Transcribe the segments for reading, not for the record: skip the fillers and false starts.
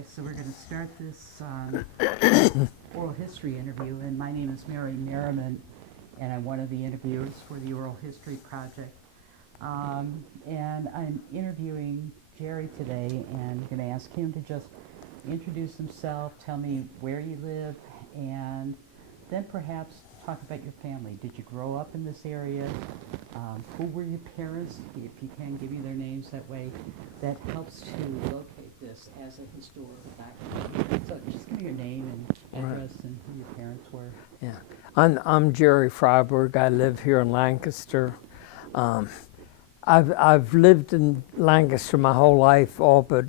Okay, so we're going to start this oral history interview, and my name is Mary Merriman, and I'm one of the interviewers for the Oral History Project. And I'm interviewing Jerre today, and I'm going to ask him to just introduce himself, tell me where you live, and then perhaps talk about your family. Did you grow up in this area? Who were your parents? If you can, give me their names. That way, that helps to locate this as a historical background. So just give me your name and address and who your parents were. Yeah, I'm Jerre Freiberg. I live here in Lancaster. I've lived in Lancaster my whole life, all but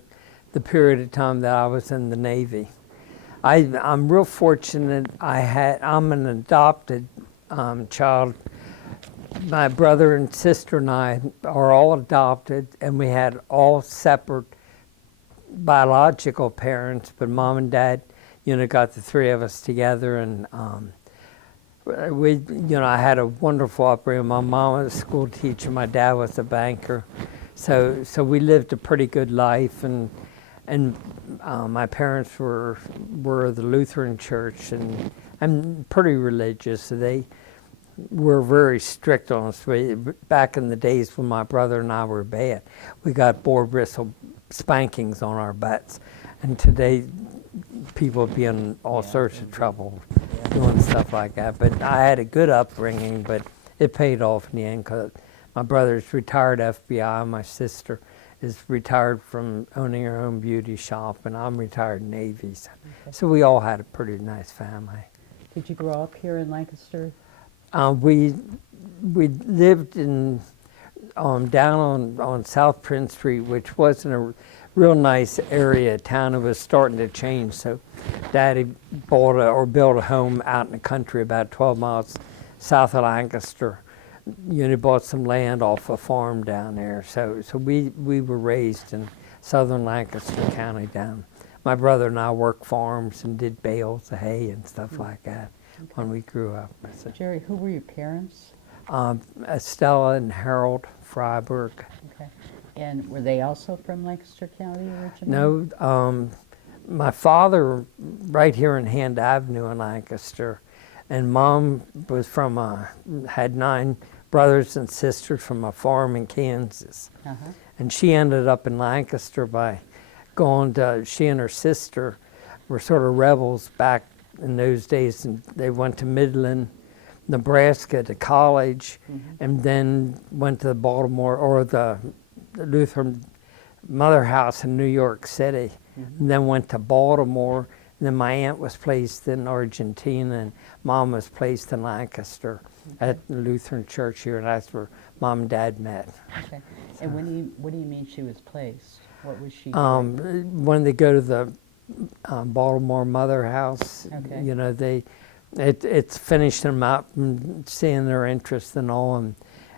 the period of time that I was in the Navy. I'm real fortunate. I'm an adopted child. My brother and sister and I are all adopted, and we had all separate biological parents, but mom and dad, got the three of us together, and I had a wonderful upbringing. My mom was a school teacher, my dad was a banker, so we lived a pretty good life, and my parents were the Lutheran Church, and I'm pretty religious, so they were very strict on us. Back in the days when my brother and I were bad, we got boar bristle spankings on our butts, and today people be in all sorts of trouble doing stuff like that. But I had a good upbringing, but it paid off in the end, because my brother's retired FBI, my sister is retired from owning her own beauty shop, and I'm retired Navy. So we all had a pretty nice family. Did you grow up here in Lancaster? We lived in down on South Prince Street, which wasn't a real nice area of town. It was starting to change, so Daddy built a home out in the country about 12 miles south of Lancaster. He bought some land off a farm down there, so we were raised in southern Lancaster County down. My brother and I worked farms and did bales of hay and stuff like that when we grew up. So, Jerre, who were your parents? Estella and Harold Freiberg. Okay. And were they also from Lancaster County originally? No, my father right here in Hand Avenue in Lancaster, and Mom was had 9 brothers and sisters from a farm in Kansas. And she ended up in Lancaster by she and her sister were sort of rebels back in those days, and they went to Midland, Nebraska to college, and then went to the Baltimore, or the Lutheran Mother House in New York City, and then went to Baltimore. And then my aunt was placed in Argentina, and Mom was placed in Lancaster at the Lutheran Church here, and that's where Mom and Dad met. Okay. So. And what do you mean she was placed? What was she doing? When they go to the Baltimore Mother House, it's finished them up and seeing their interest and all,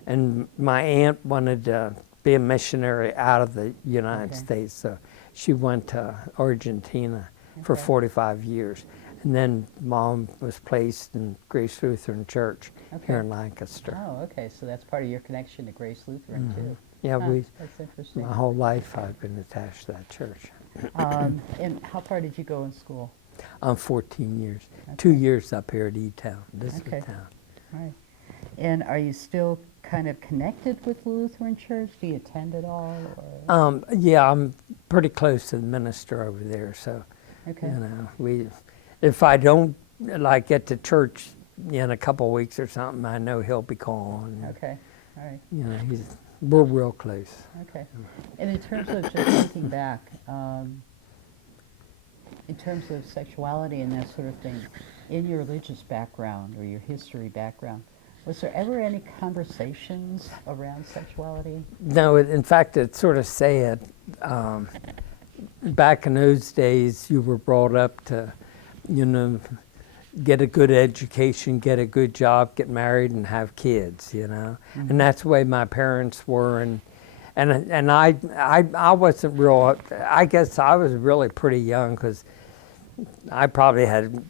and my aunt wanted to be a missionary out of the United States, so she went to Argentina for 45 years. And then Mom was placed in Grace Lutheran Church here in Lancaster. Oh, okay. So that's part of your connection to Grace Lutheran, too. Yeah, that's interesting. My whole life I've been attached to that church. And how far did you go in school? 14 years. 2 years up here at E-Town, this is town. All right. And are you still kind of connected with the Lutheran Church? Do you attend at all? Or? Yeah, I'm pretty close to the minister over there, so if I don't get to church in a couple of weeks or something, I know he'll be calling. Okay, all right. We're real close. Okay. And in terms of just thinking back, in terms of sexuality and that sort of thing, in your religious background or your history background, was there ever any conversations around sexuality? No, in fact, it's sort of sad. Back in those days, you were brought up to, get a good education, get a good job, get married, and have kids, And that's the way my parents were, and I wasn't real. I guess I was really pretty young, because I probably had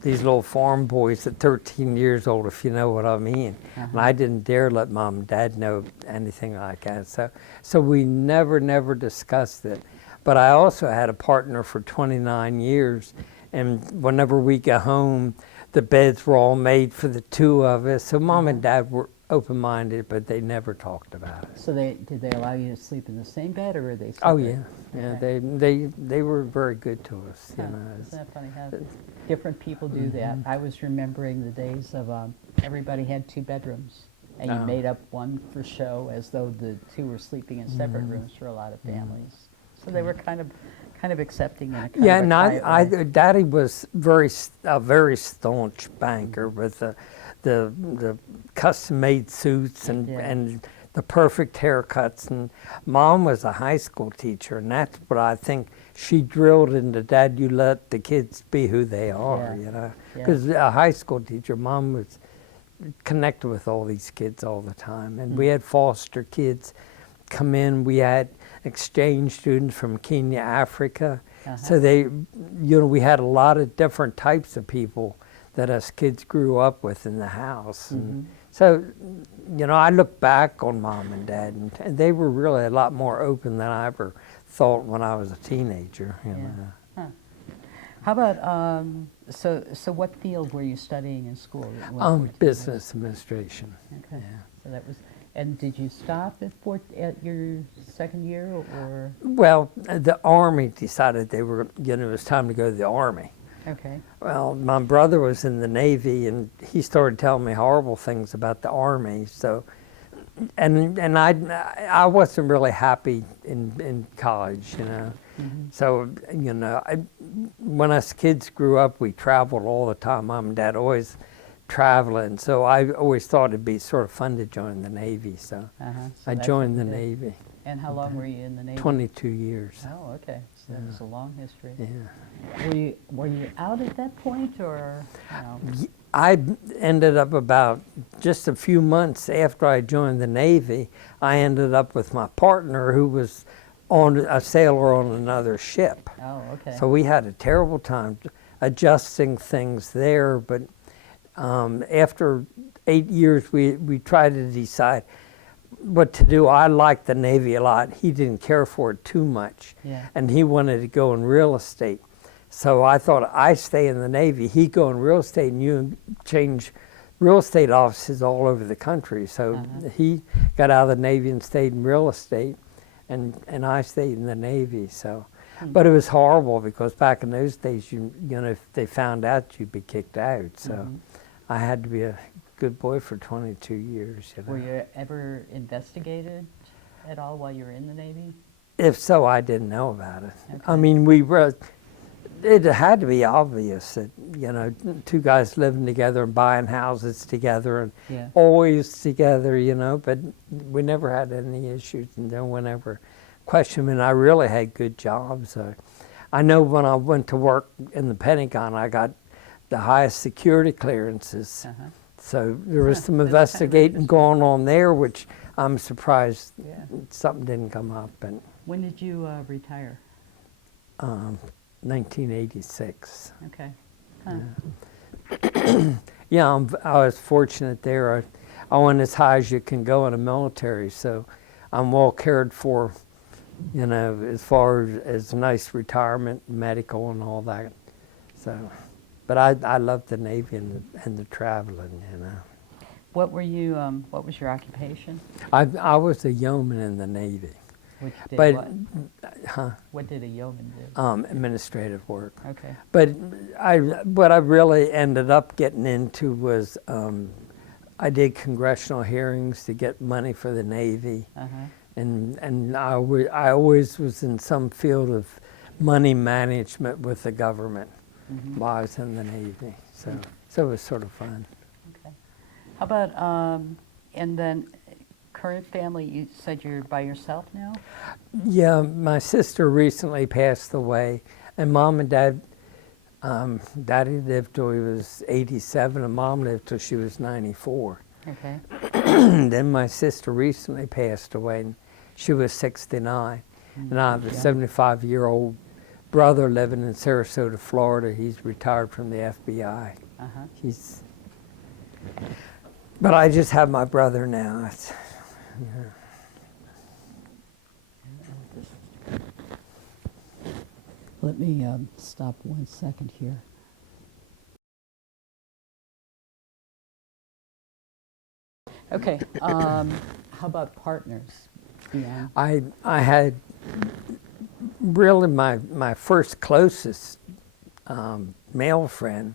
these little farm boys at 13 years old, if you know what I mean. And I didn't dare let Mom and Dad know anything like that. So we never discussed it. But I also had a partner for 29 years, and whenever we got home, the beds were all made for the two of us. So Mom and Dad were open-minded, but they never talked about it. So did they allow you to sleep in the same bed, or were they separate? Oh yeah, yeah. Okay. They were very good to us. You Huh, know. isn't that funny how different people do that? I was remembering the days of everybody had 2 bedrooms, and you made up one for show, as though the 2 were sleeping in separate rooms for a lot of families. So they were kind of accepting in a kind Yeah, of a and quiet way. Daddy was a very staunch banker with the custom-made suits and the perfect haircuts. And Mom was a high school teacher, and that's what I think she drilled into Dad. You let the kids be who they are, Yeah. you know. Yeah. Because a high school teacher, Mom was connected with all these kids all the time, and we had foster kids come in. We had exchange students from Kenya, Africa. So we had a lot of different types of people that us kids grew up with in the house. And so, I look back on Mom and Dad, and they were really a lot more open than I ever thought when I was a teenager. You know. Huh. How about so what field were you studying in school? Business administration. Okay. Yeah. So that was. And did you stop at your second year, or? Well, the Army decided it was time to go to the Army. Okay. Well, my brother was in the Navy, and he started telling me horrible things about the Army. So, and I wasn't really happy in college, you know. So, when us kids grew up, we traveled all the time. Mom and Dad always traveling, so I always thought it'd be sort of fun to join the Navy. So, So I that's joined what the you did. Navy. And how long were you in the Navy? 22 years. Oh, okay. So that was a long history. Yeah. Were you out at that point, or no? I ended up about just a few months after I joined the Navy. I ended up with my partner, who was a sailor on another ship. Oh, okay. So we had a terrible time adjusting things there. But after 8 years, we tried to decide what to do. I liked the Navy a lot. He didn't care for it too much. Yeah. And he wanted to go in real estate. So I thought, I stay in the Navy, he go in real estate, and you change real estate offices all over the country. So he got out of the Navy and stayed in real estate, and I stayed in the Navy. So, but it was horrible, because back in those days, if they found out, you'd be kicked out. So I had to be a good boy for 22 years. Were you ever investigated at all while you were in the Navy? If so, I didn't know about it. Okay. I mean, it had to be obvious that, 2 guys living together and buying houses together and always together, but we never had any issues, and no one ever questioned me. And I really had good jobs. I know when I went to work in the Pentagon, I got the highest security clearances. So there was some investigating going on there, which I'm surprised something didn't come up. And When did you retire? 1986. Okay. Huh. Yeah, I was fortunate there. I went as high as you can go in the military, so I'm well cared for, as far as nice retirement, medical, and all that. So, but I loved the Navy and the traveling, What were you? What was your occupation? I was a yeoman in the Navy. Which did But, what? What did a yeoman do? Administrative work. Okay. But what I really ended up getting into was I did congressional hearings to get money for the Navy, and I always was in some field of money management with the government while I was in the Navy. So it was sort of fun. Okay. How about and then current family? You said you're by yourself now? Yeah, my sister recently passed away, and Mom and Dad. Daddy lived till he was 87, and Mom lived till she was 94. Okay. Then my sister recently passed away, and she was 69. And I have a 75-year-old brother living in Sarasota, Florida. He's retired from the FBI. But I just have my brother now. Let me stop 1 second here. Okay, how about partners? Yeah. I had really my first closest male friend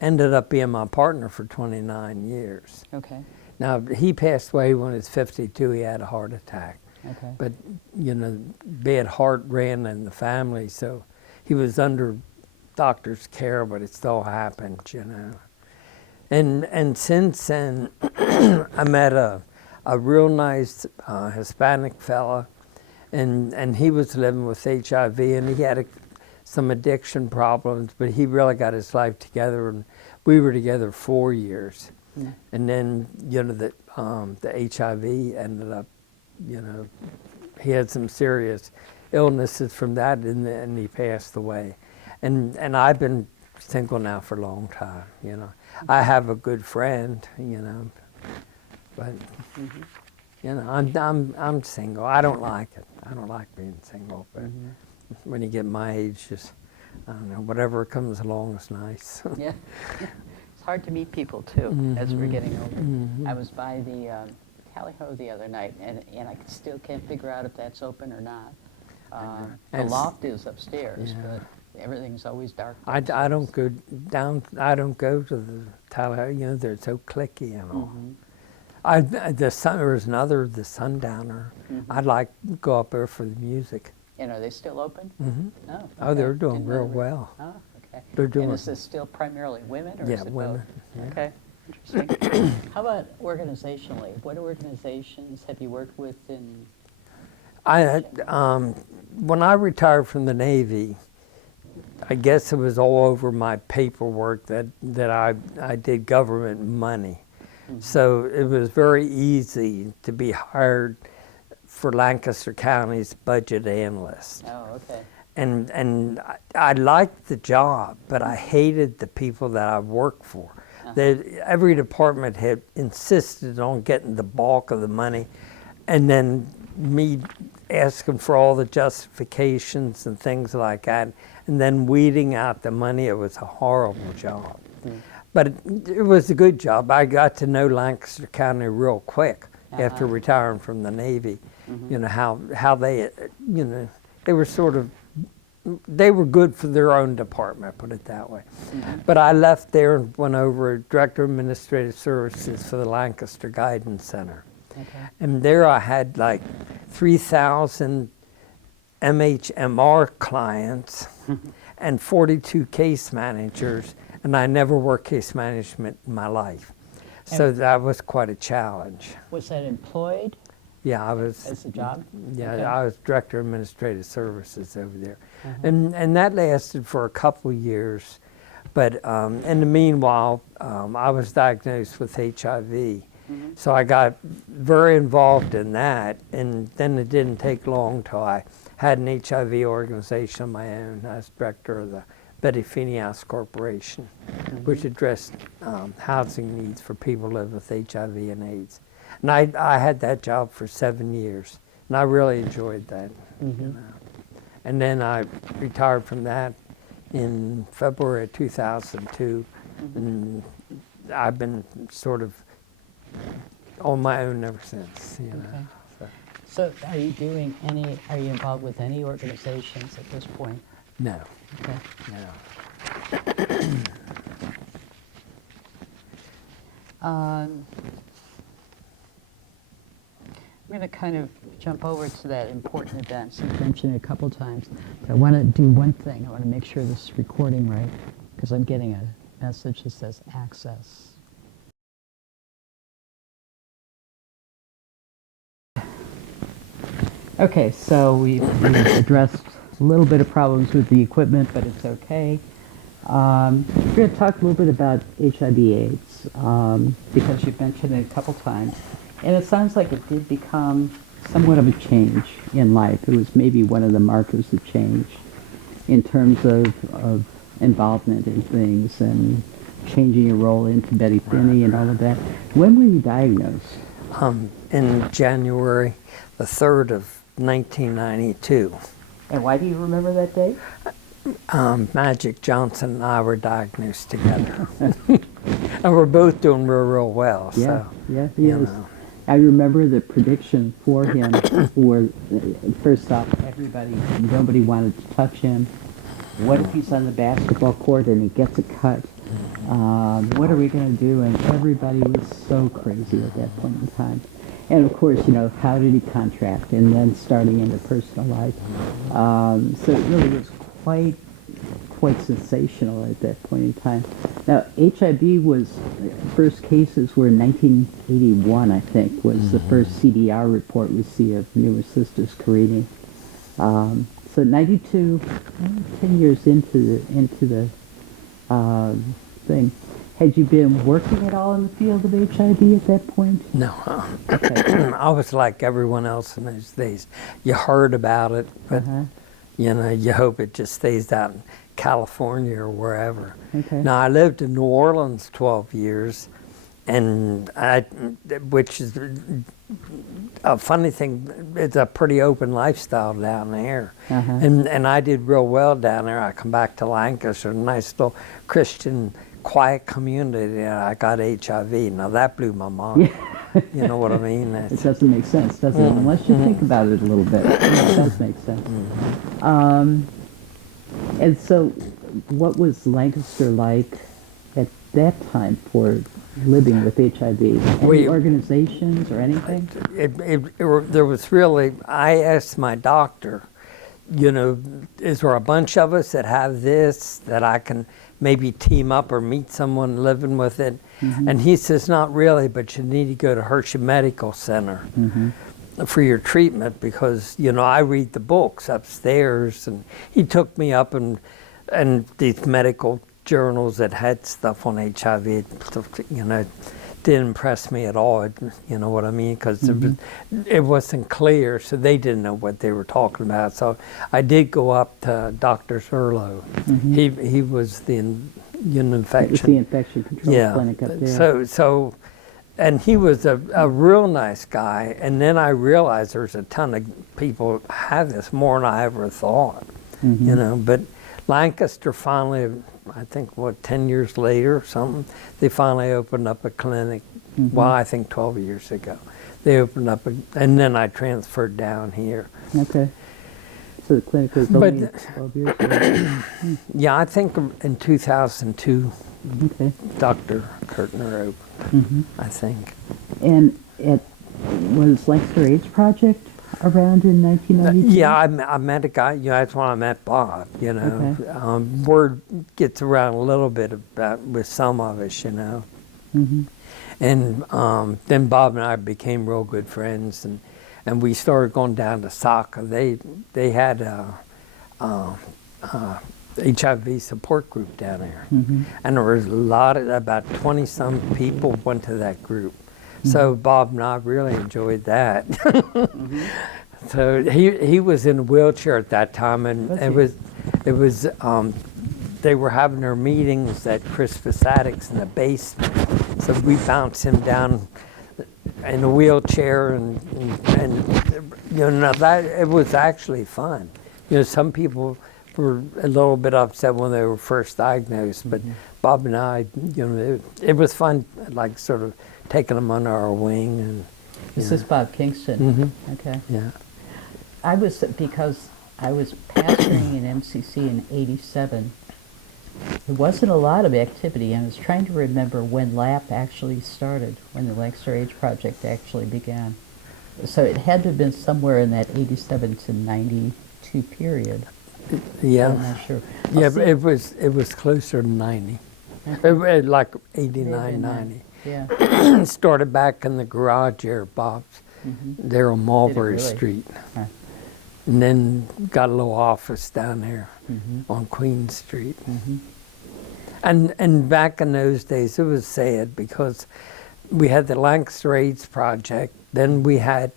ended up being my partner for 29 years. Okay. Now, he passed away when he was 52. He had a heart attack. Okay. But, you know, bad heart ran in the family, so he was under doctor's care, but it still happened, you know. And since then, I met a real nice Hispanic fella, and he was living with HIV, and he had some addiction problems, but he really got his life together, and we were together 4 years. Yeah. And then, you know, the HIV ended up, you know, he had some serious illnesses from that, and he passed away. And I've been single now for a long time, you know. I have a good friend, you know, but you know, I'm single. I don't like it. I don't like being single, but when you get my age, just I don't know, whatever comes along is nice. Yeah. It's hard to meet people too as we're getting older. I was by the Tally-Ho the other night, and I still can't figure out if that's open or not. The loft is upstairs, but everything's always dark. I don't go down. I don't go to the Tally-Ho. You know, they're so cliquey and all. There was another, the Sundowner. I'd like to go up there for the music. And are they still open? Oh, okay. Oh, they're doing Didn't know real they were. well. Oh, okay. They're doing. And is this still primarily women, or Yeah, is it women. both? Yeah. Okay, interesting. How about organizationally? What organizations have you worked with in? When I retired from the Navy, I guess it was all over my paperwork that I did government money. So it was very easy to be hired for Lancaster County's budget analyst. Oh, okay. And I liked the job, but I hated the people that I worked for. Every department had insisted on getting the bulk of the money, and then me asking for all the justifications and things like that, and then weeding out the money. It was a horrible job. But it was a good job. I got to know Lancaster County real quick after retiring from the Navy. You know, how they, you know, they were sort of, they were good for their own department, put it that way. But I left there and went over Director of Administrative Services for the Lancaster Guidance Center. Okay. And there I had like 3,000 MHMR clients and 42 case managers, and I never worked case management in my life. So that was quite a challenge. Was that employed? Yeah, I was. As a job? Yeah, Okay. I was Director of Administrative Services over there. And that lasted for a couple of years. But in the meanwhile, I was diagnosed with HIV. So I got very involved in that, and then it didn't take long till I had an HIV organization of my own. I was director of the Betty Phineas Corporation, which addressed housing needs for people living with HIV and AIDS. And I had that job for 7 years, and I really enjoyed that. You know. And then I retired from that in February of 2002, and I've been sort of on my own ever since. You know. Okay. So are you involved with any organizations at this point? No, Okay. no. I'm going to kind of jump over to that important event. So you mentioned it a couple times. But I want to do one thing. I want to make sure this is recording right, because I'm getting a message that says access. Okay, so we've addressed a little bit of problems with the equipment, but it's okay. We're going to talk a little bit about HIV/AIDS because you've mentioned it a couple times, and it sounds like it did become somewhat of a change in life. It was maybe one of the markers of change in terms of involvement in things and changing your role into Betty Finney and all of that. When were you diagnosed? In January the 3rd of 1992. And why do you remember that date? Magic Johnson and I were diagnosed together. And we're both doing real well. Yeah, So, yeah, he you is. know. I remember the prediction for him were, first off, nobody wanted to touch him. What if he's on the basketball court and he gets a cut? What are we going to do? And everybody was so crazy at that point in time. And of course, how did he contract? And then starting into personal life. So it really was quite sensational at that point in time. Now, HIV first cases were in 1981, I think, was the first CDR report we see of pneumocystis carinii. So 92, 10 years into the thing. Had you been working at all in the field of HIV at that point? No. Okay. I was like everyone else in those days. You heard about it, but you hope it just stays out in California or wherever. Okay. Now, I lived in New Orleans 12 years, and which is a funny thing, it's a pretty open lifestyle down there. And I did real well down there. I come back to Lancaster, a nice little Christian, quiet community, and I got HIV. Now, that blew my mind. You know what I mean? It doesn't make sense, does it? Unless you think about it a little bit. It does make sense. And so, what was Lancaster like at that time for living with HIV? Any organizations or anything? There was really, I asked my doctor, is there a bunch of us that have this that I can maybe team up or meet someone living with it? And he says, not really, but you need to go to Hershey Medical Center for your treatment because, I read the books upstairs. And he took me up and these medical journals that had stuff on HIV, didn't impress me at all. You know what I mean? Because it wasn't clear, so they didn't know what they were talking about. So I did go up to Dr. Zerlo. He was the infection. It was the infection control clinic up there. So, and he was a real nice guy. And then I realized there's a ton of people have this, more than I ever thought. But Lancaster finally, I think, 10 years later or something, they finally opened up a clinic. Well, I think 12 years ago. They opened up, and then I transferred down here. Okay. So the clinic was only 12 years ago? Yeah, I think in 2002, Okay. Dr. Kurtner opened, I think. And was Lancaster AIDS Project around in 1992? Yeah, I met a guy, that's when I met Bob, Okay. Word gets around a little bit with some of us, And then Bob and I became real good friends, and we started going down to Soccer. They had a HIV support group down there, and there was about 20-some people went to that group. So Bob and I really enjoyed that. So he was in a wheelchair at that time, and it was they were having their meetings at Crispus Attucks in the basement. So we bounced him down in a wheelchair, and that it was actually fun. Some people were a little bit upset when they were first diagnosed, but Bob and I, it was fun, like sort of taking them under our wing. And This is Bob Kingston. Okay. Yeah. Because I was pastoring in MCC in '87. There wasn't a lot of activity, and I was trying to remember when LAP actually started, when the Lancaster AIDS Project actually began. So it had to have been somewhere in that '87 to '92 period. Yeah. I'm not sure. Yeah, but it was closer to 90. Like 89, 90. Yeah. Started back in the garage here, Bob's, there on Mulberry really? Street. Huh. And then got a little office down there on Queen Street. And back in those days, it was sad because we had the Lancaster AIDS Project, then we had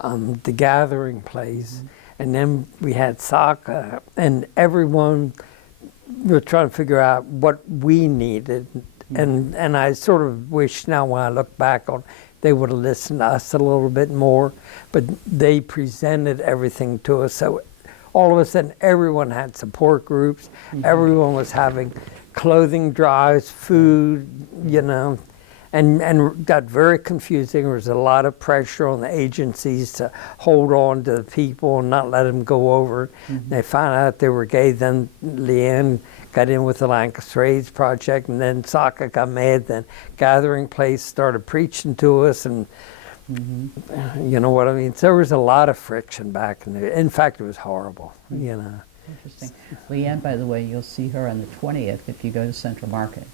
the Gathering Place, and then we had soccer, and everyone was trying to figure out what we needed. And I sort of wish now when I look back on, they would have listened to us a little bit more, but they presented everything to us. So all of a sudden everyone had support groups. Everyone was having clothing drives, food, and got very confusing. There was a lot of pressure on the agencies to hold on to the people and not let them go over. They found out they were gay. Then Leanne got in with the Lancaster AIDS Project, and then Saka got mad. Then Gathering Place started preaching to us, and you know what I mean? So there was a lot of friction back in there. In fact, it was horrible, Interesting. Leanne, by the way, you'll see her on the 20th if you go to Central Market.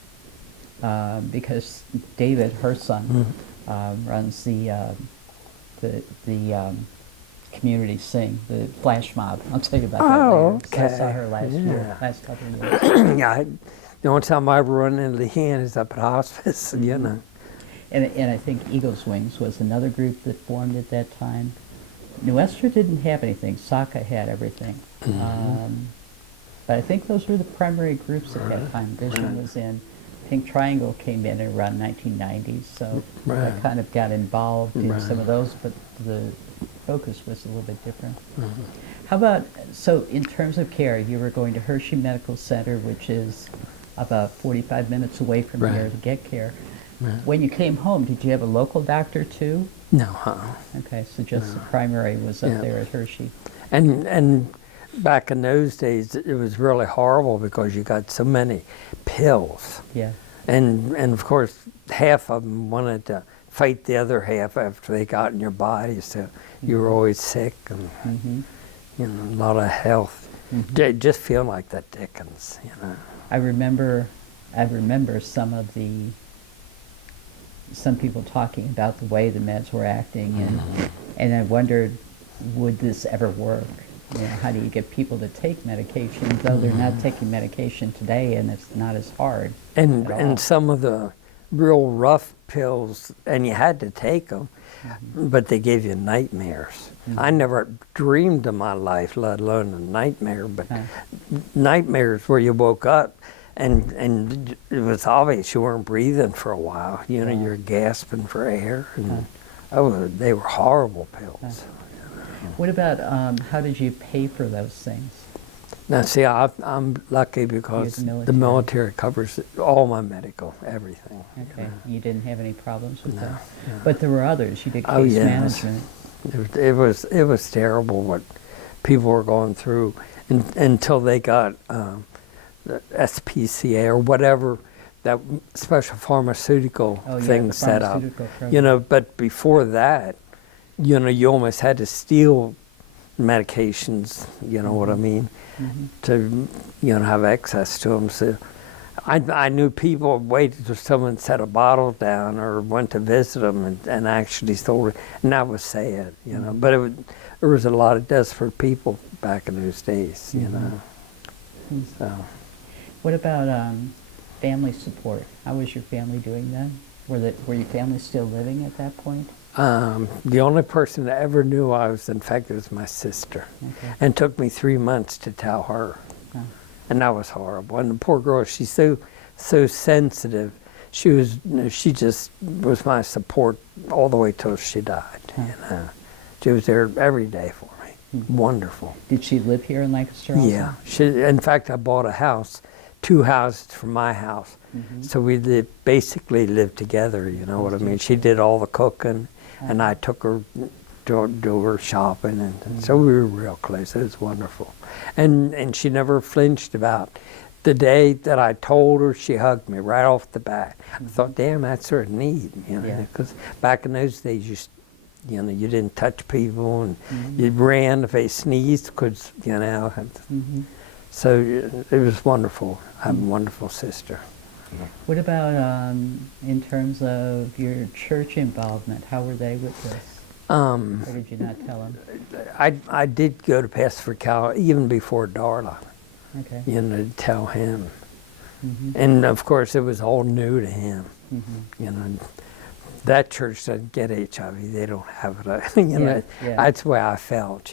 Because David, her son, runs the community sing, the flash mob. I'll tell you about that later. Okay. I saw her last year, last couple of years. Yeah, the only time I ever run into Leanne is up at hospice, And I think Eagle's Wings was another group that formed at that time. New Esther didn't have anything. Saka had everything. But I think those were the primary groups at that time. Vision was in. I think Triangle came in around 1990, so I kind of got involved in some of those, but the focus was a little bit different. How about, so in terms of care, you were going to Hershey Medical Center, which is about 45 minutes away from here to get care. When you came home, did you have a local doctor too? No, Okay, so just the primary was up there at Hershey. And back in those days, it was really horrible because you got so many pills. Yeah. And of course, half of them wanted to fight the other half after they got in your body, so you were always sick and a lot of health. Just feeling like that Dickens, I remember some people talking about the way the meds were acting, and I wondered, would this ever work? How do you get people to take medication, though they're not taking medication today, and it's not as hard. And some of the real rough pills, and you had to take them, but they gave you nightmares. I never dreamed in my life, let alone a nightmare, but nightmares where you woke up and it was obvious you weren't breathing for a while. You're gasping for air, and they were horrible pills. What about, how did you pay for those things? Now, see, I'm lucky because the military covers all my medical, everything. Okay, you didn't have any problems with that? No. But there were others. You did case management. It was terrible what people were going through until they got the SPCA or whatever, that special pharmaceutical thing set up. But before that, you almost had to steal medications, what I mean, to, have access to them. So I knew people waited till someone set a bottle down or went to visit them and actually stole it. And that was sad, But there was a lot of desperate people back in those days, So. What about family support? How was your family doing then? Were your family still living at that point? The only person that ever knew I was infected was my sister. And it took me 3 months to tell her. And that was horrible. And the poor girl, she's so sensitive. She just was my support all the way till she died. She was there every day for me. Wonderful. Did she live here in Lancaster also? Yeah. In fact, I bought a house, 2 houses from my house. So we basically lived together, what I mean. She did all the cooking, and I took her to do her shopping, and so we were real close. It was wonderful. And she never flinched about the day that I told her. She hugged me right off the bat. I thought, damn, that's her need, because back in those days, you didn't touch people, and you ran if they sneezed, because, So it was wonderful. I have a wonderful sister. What about in terms of your church involvement? How were they with this? Or did you not tell them? I did go to Pastor Cal even before Darla. Okay. To tell him. And of course, it was all new to him. That church doesn't get HIV. They don't have it. That's the way I felt.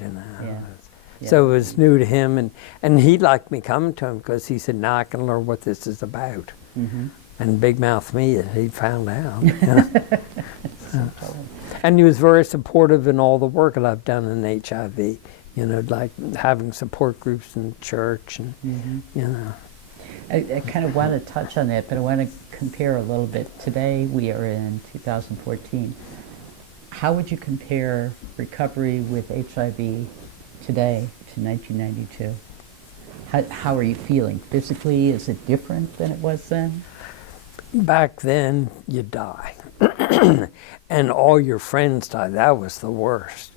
So it was new to him, and he liked me coming to him because he said, "Now I can learn what this is about." And big mouth me, he found out. And he was very supportive in all the work that I've done in HIV. like having support groups in church and, I kind of want to touch on that, but I want to compare a little bit. Today we are in 2014. How would you compare recovery with HIV today to 1992? How are you feeling physically? Is it different than it was then? Back then, you die. And all your friends die. That was the worst.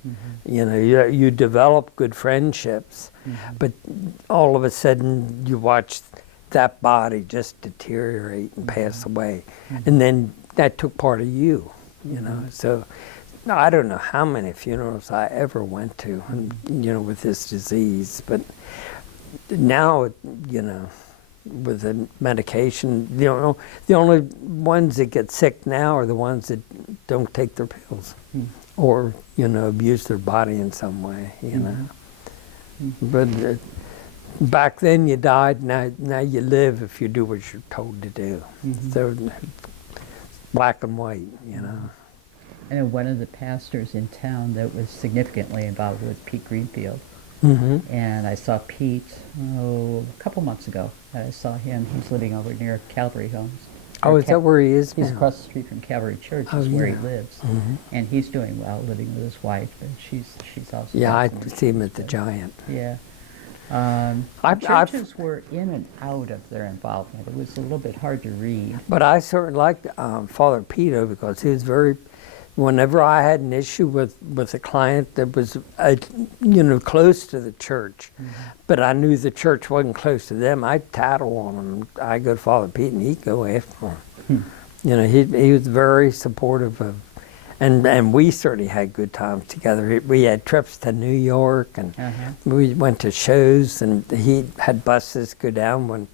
You develop good friendships, but all of a sudden you watch that body just deteriorate and pass away. And then that took part of you, So I don't know how many funerals I ever went to, with this disease, but now, with the medication, the only ones that get sick now are the ones that don't take their pills or, abuse their body in some way, But back then you died, now you live if you do what you're told to do. So black and white, I know one of the pastors in town that was significantly involved was Pete Greenfield. And I saw Pete, a couple months ago. I saw him. He's living over near Calvary Homes. Oh, is that where he is? He's now? across the street from Calvary Church is where he lives. And he's doing well, living with his wife, but she's also... Yeah, I see him at the Giant. Yeah. Churches were in and out of their involvement. It was a little bit hard to read. But I certainly liked Father Pito because he was very... Whenever I had an issue with a client that was, close to the church, but I knew the church wasn't close to them, I'd tattle on them. I'd go to Father Pete and he'd go after him. He was very supportive of, and we certainly had good times together. We had trips to New York and we went to shows, and he had buses go down when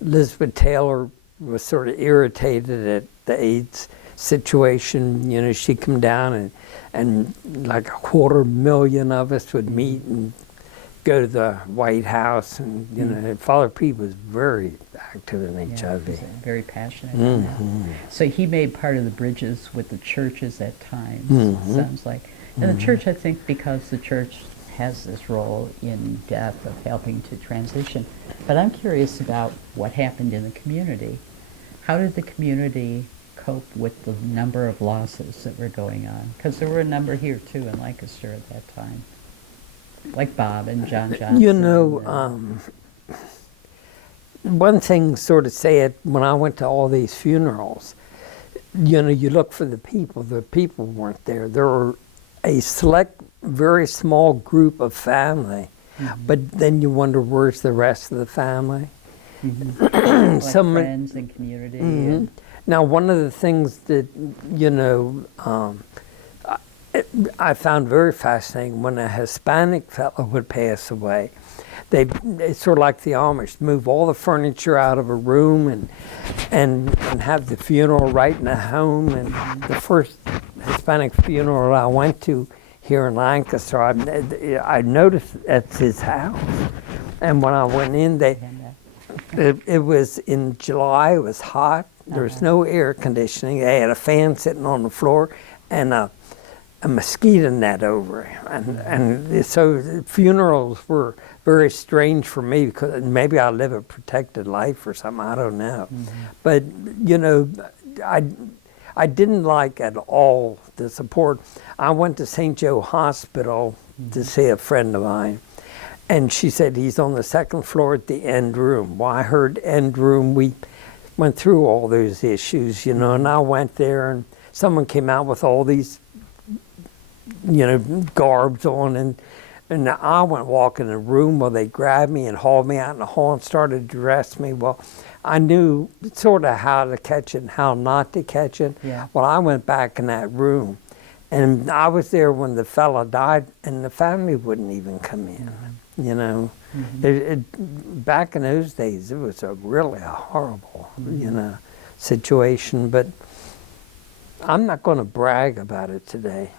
Elizabeth Taylor was sort of irritated at the AIDS situation. She'd come down and like 250,000 of us would meet and go to the White House, and Father Pete was very active in HIV. He was very passionate on that. So he made part of the bridges with the churches at times, it sounds like. And the church, I think, because the church has this role in death of helping to transition. But I'm curious about what happened in the community. How did the community cope with the number of losses that were going on? Because there were a number here too in Lancaster at that time, like Bob and John Johnson. One thing sort of said when I went to all these funerals, you look for the people weren't there. There were a select, very small group of family, but then you wonder where's the rest of the family. Like friends and community. And now, one of the things that, I found very fascinating, when a Hispanic fellow would pass away, it's sort of like the Amish, move all the furniture out of a room and have the funeral right in the home. And the first Hispanic funeral I went to here in Lancaster, I noticed that's his house. And when I went in, it was in July, it was hot. There was no air conditioning. They had a fan sitting on the floor and a mosquito net over it. And so funerals were very strange for me, because maybe I live a protected life or something, I don't know. But, I didn't like at all the support. I went to St. Joe Hospital to see a friend of mine. And she said, he's on the second floor at the end room. Well, I heard end room. We went through all those issues, and I went there, and someone came out with all these, garbs on, and I went walking in the room. Well, they grabbed me and hauled me out in the hall and started to dress me. Well, I knew sort of how to catch it and how not to catch it. Yeah. Well, I went back in that room, and I was there when the fella died, and the family wouldn't even come in. Back in those days, it was really a horrible, situation. But I'm not going to brag about it today.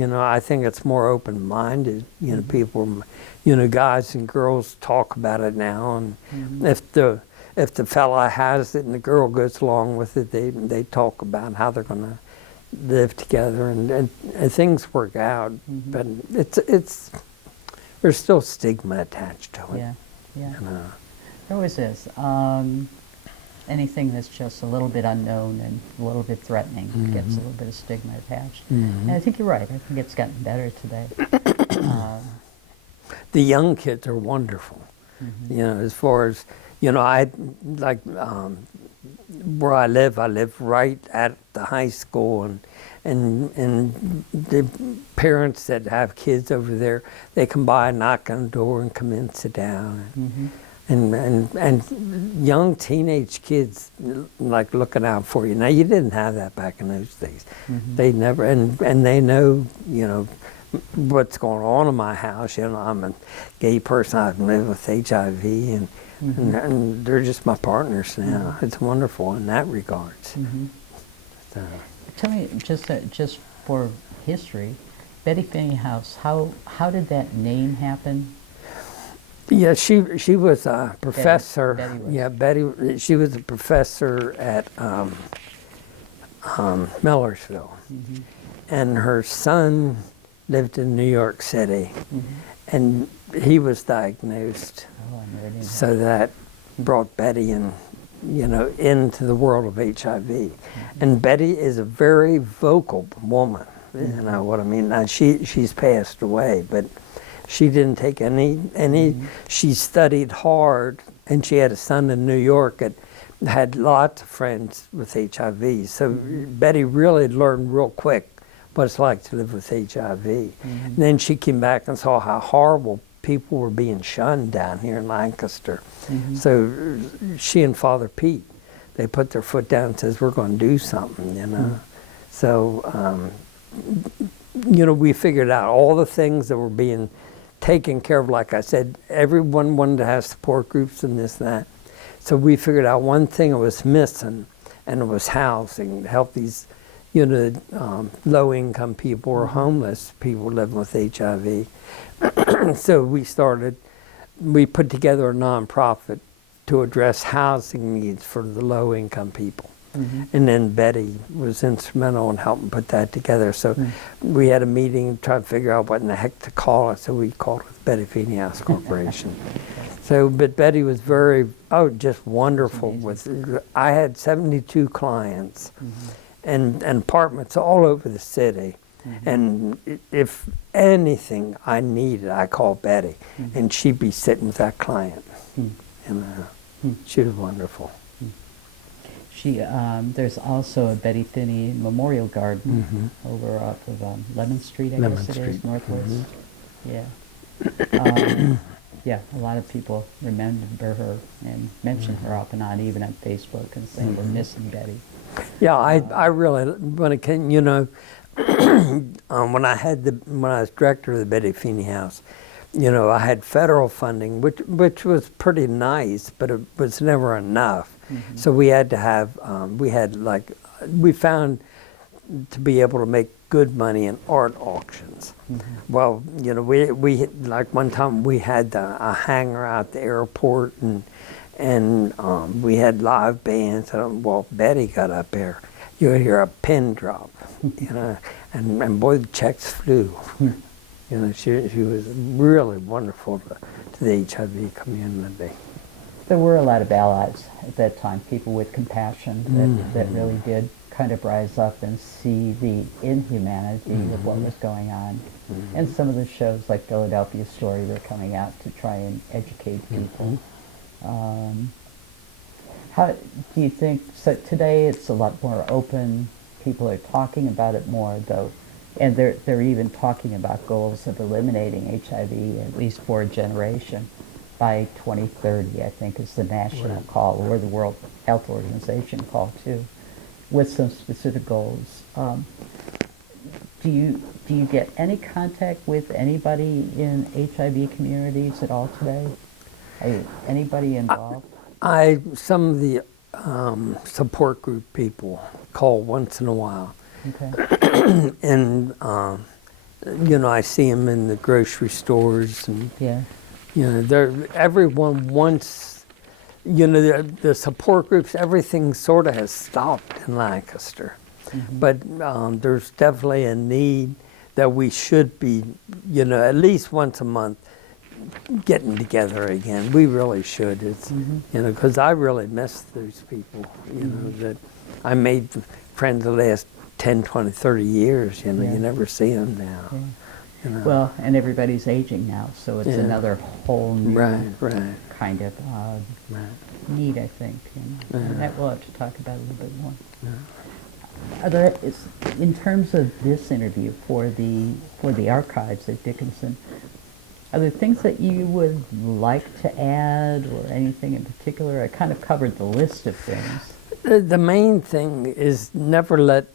I think it's more open-minded. People, guys and girls talk about it now, and if the fella has it and the girl goes along with it, they talk about how they're going to live together, and things work out. But it's there's still stigma attached to it. Yeah, yeah. You know. There always is. Anything that's just a little bit unknown and a little bit threatening gets a little bit of stigma attached. And I think you're right. I think it's gotten better today. The young kids are wonderful. You know, as far as, you know, I like where I live right at the high school, and the parents that have kids over there, they come by, knock on the door, and come in, sit down. And young teenage kids like looking out for you. Now you didn't have that back in those days. They never, and they know, you know, what's going on in my house. You know, I'm a gay person. I've lived with HIV, and they're just my partners now. It's wonderful in that regards. So. Tell me, just for history, Betty Finney House. How did that name happen? Yeah, she was a professor. Betty was. Yeah, Betty. She was a professor at Millersville, and her son lived in New York City, and he was diagnosed. Oh, I never knew that. So that brought Betty in, you know, into the world of HIV. And Betty is a very vocal woman. You know what I mean? Now she's passed away, but she didn't take any. She studied hard, and she had a son in New York that had lots of friends with HIV. So Betty really learned real quick what it's like to live with HIV. And then she came back and saw how horrible people were being shunned down here in Lancaster. So she and Father Pete, they put their foot down and says, we're going to do something, you know. So, you know, we figured out all the things that were being taken care of. Like I said, everyone wanted to have support groups and this and that. So we figured out one thing that was missing, and it was housing, to help these, you know, low-income people or homeless people living with HIV. So we put together a nonprofit to address housing needs for the low-income people. And then Betty was instrumental in helping put that together. So we had a meeting trying to figure out what in the heck to call it. So we called it Betty Finney House Corporation. So, but Betty was just wonderful. I had 72 clients and apartments all over the city. And if anything I needed, I called Betty, and she'd be sitting with that client. And she was wonderful. There's also a Betty Finney Memorial Garden over off of Lemon Street, I guess it is, Northwest. Yeah. Yeah, a lot of people remember her and mention her off and on, even on Facebook, and saying we're missing Betty. Yeah, I really, when it came, you know, when I was director of the Betty Finney House, you know, I had federal funding, which was pretty nice, but it was never enough. So we had to have, we found to be able to make good money in art auctions. Well, you know, we like one time we had a hangar out the airport, and we had live bands. Well, Betty got up there, you would hear a pin drop, you know, and boy, the checks flew. You know, she was really wonderful to the HIV community. There were a lot of allies at that time, people with compassion that really did kind of rise up and see the inhumanity of what was going on. And some of the shows like Philadelphia Story were coming out to try and educate people. How do you think, so today it's a lot more open, people are talking about it more though, and they're even talking about goals of eliminating HIV, at least for a generation, by 2030, I think is the national call, or the World Health Organization call too, with some specific goals. Do you get any contact with anybody in HIV communities at all today? Anybody involved? Some of the support group people call once in a while. Okay. And, you know, I see them in the grocery stores, and, you know, everyone wants, you know, the support groups, everything sort of has stopped in Lancaster. But there's definitely a need that we should be, you know, at least once a month getting together again. We really should. It's, you know, because I really miss those people, you know, that I made friends the last 10, 20, 30 years, you know, Yeah. you never see them now. Yeah. You know. Well, and everybody's aging now, so it's Yeah. another whole new Right. kind of Right. need, I think. And Yeah. that we'll have to talk about a little bit more. Are there, in terms of this interview for the archives at Dickinson, are there things that you would like to add or anything in particular? I kind of covered the list of things. The main thing is never let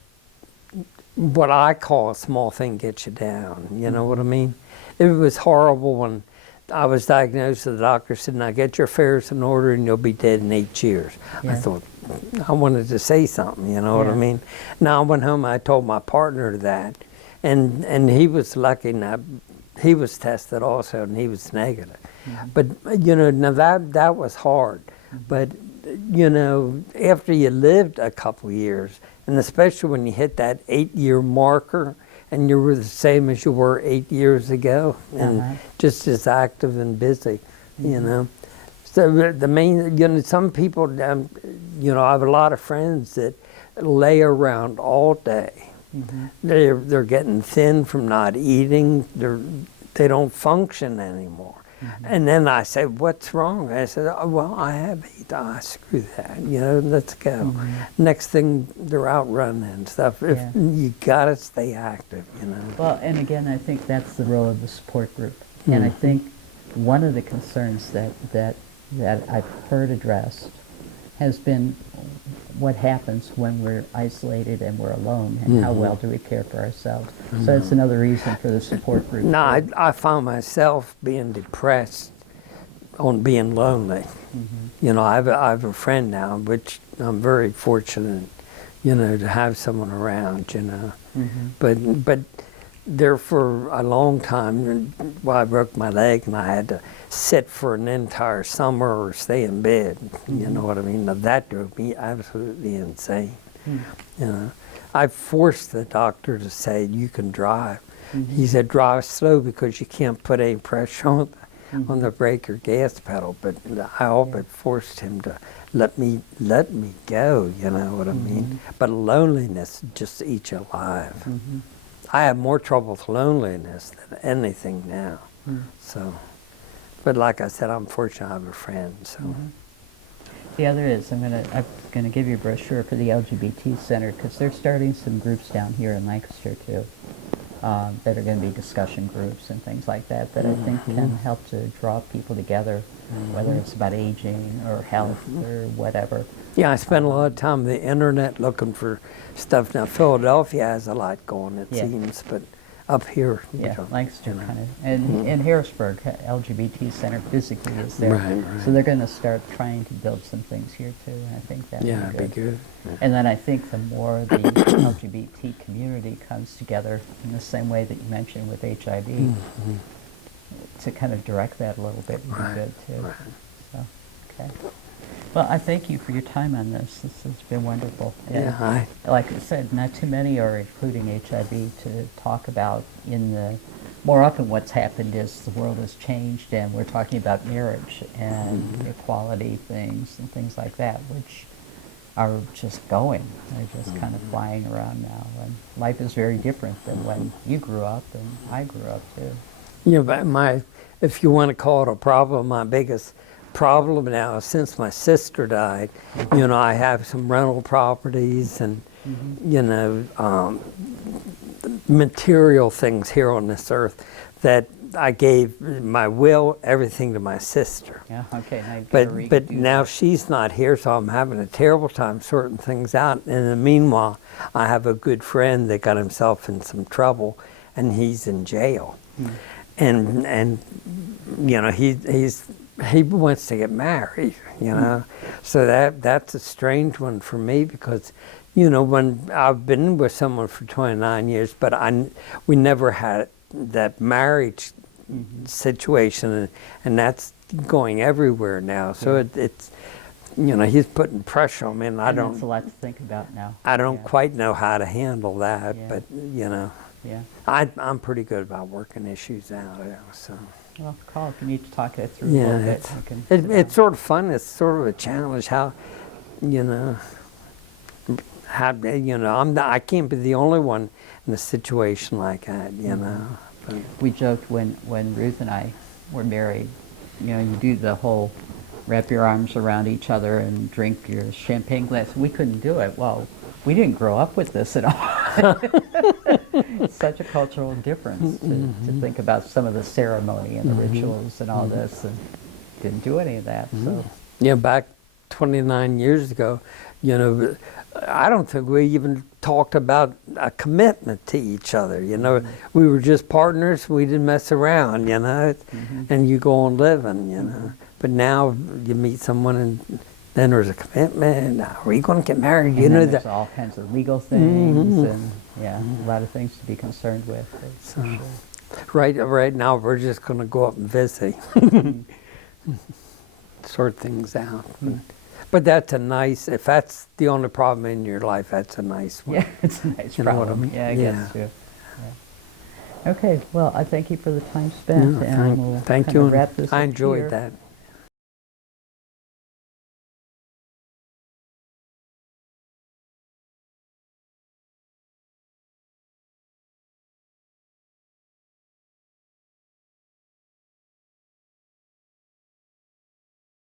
what I call a small thing get you down. You know what I mean? It was horrible when I was diagnosed. The doctor said, "Now get your affairs in order, and you'll be dead in 8 years." Yeah. I thought, I wanted to say something. You know what I Yeah. mean? Now I went home. I told my partner that, and he was lucky. Now he was tested also, and he was negative. But you know, now that was hard. But you know, after you lived a couple years, and especially when you hit that 8-year marker, and you were the same as you were 8 years ago, and just as active and busy, you know. So the main, you know, some people, you know, I have a lot of friends that lay around all day. They're getting thin from not eating. They don't function anymore. And then I say, "What's wrong?" I said, "Oh, well, I have eaten." "Ah, screw that. You know, let's go." Next thing, they're out running and stuff. If you gotta stay active, you know. Well, and again, I think that's the role of the support group. And I think one of the concerns that I've heard addressed has been what happens when we're isolated and we're alone, and how well do we care for ourselves. So that's another reason for the support group. No, I found myself being depressed on being lonely. You know, I have a friend now, which I'm very fortunate, you know, to have someone around, you know. But there for a long time, well, I broke my leg and I had to sit for an entire summer or stay in bed. You know what I mean? Now, that drove me absolutely insane. You know, I forced the doctor to say, "You can drive." He said, "Drive slow because you can't put any pressure on the brake or gas pedal." But I all but forced him to let me go. You know what I mean? But loneliness just eats you alive. I have more trouble with loneliness than anything now. So, but like I said, I'm fortunate I have a friend. So, The other is I'm gonna give you a brochure for the LGBT Center, because they're starting some groups down here in Lancaster too, that are going to be discussion groups and things like that I think can help to draw people together, whether it's about aging or health or whatever. yeah, I spend a lot of time on the internet looking for stuff. Now, Philadelphia has a lot going, it seems, but up here, you Yeah, know, Lancaster kind of, and in Harrisburg, LGBT Center physically is there. Right. So they're going to start trying to build some things here too, and I think that yeah, would it'd be good. Yeah. And then I think the more the LGBT community comes together in the same way that you mentioned with HIV, to kind of direct that a little bit would be good too. Right. So, okay. Well, I thank you for your time on this. This has been wonderful. And Yeah, like I said, not too many are including HIV to talk about in the, more often what's happened is the world has changed and we're talking about marriage and equality things and things like that, which are just going. They're just kind of flying around now. And life is very different than when you grew up and I grew up too. you know, but if you want to call it a problem, my biggest problem now, since my sister died, you know, I have some rental properties and, you know, material things here on this earth that I gave my will, everything to my sister. Yeah, okay. Now you've got to But redo now that. she's not here, so I'm having a terrible time sorting things out. And in the meanwhile, I have a good friend that got himself in some trouble, and he's in jail. And you know, he wants to get married, you know. So that's a strange one for me because, you know, when I've been with someone for 29 years, but we never had that marriage situation, and that's going everywhere now. So it's, you know, he's putting pressure on me, and And that's a lot to think about now. I don't Yeah. quite know how to handle that, Yeah. but you know, Yeah. I'm pretty good about working issues out. So. Well, call if you need to talk it through a Yeah, little bit. it's, We can it, sit it's down. sort of fun. It's sort of a challenge. How, you know, I can't be the only one in a situation like that. You know. But, We joked when Ruth and I were married, you do the whole wrap your arms around each other and drink your champagne glass. We couldn't do it. Well, we didn't grow up with this at all. It's such a cultural difference to think about some of the ceremony and the rituals and all this, and didn't do any of that. So yeah, back 29 years ago, I don't think we even talked about a commitment to each other. We were just partners. We didn't mess around. And you go on living. But now you meet someone and then there's a commitment. Are we going to get married? and then there's that. all kinds of legal things and a lot of things to be concerned with. For sure. Right now we're just going to go up and visit, sort things out. But that's if that's the only problem in your life, that's a nice one. Yeah, it's a nice You know what I problem. mean? Yeah, I Yeah. guess too. Yeah. Okay, well, I thank you for the time spent, Yeah, and we'll thank kind you. of and wrap this I up enjoyed here. that.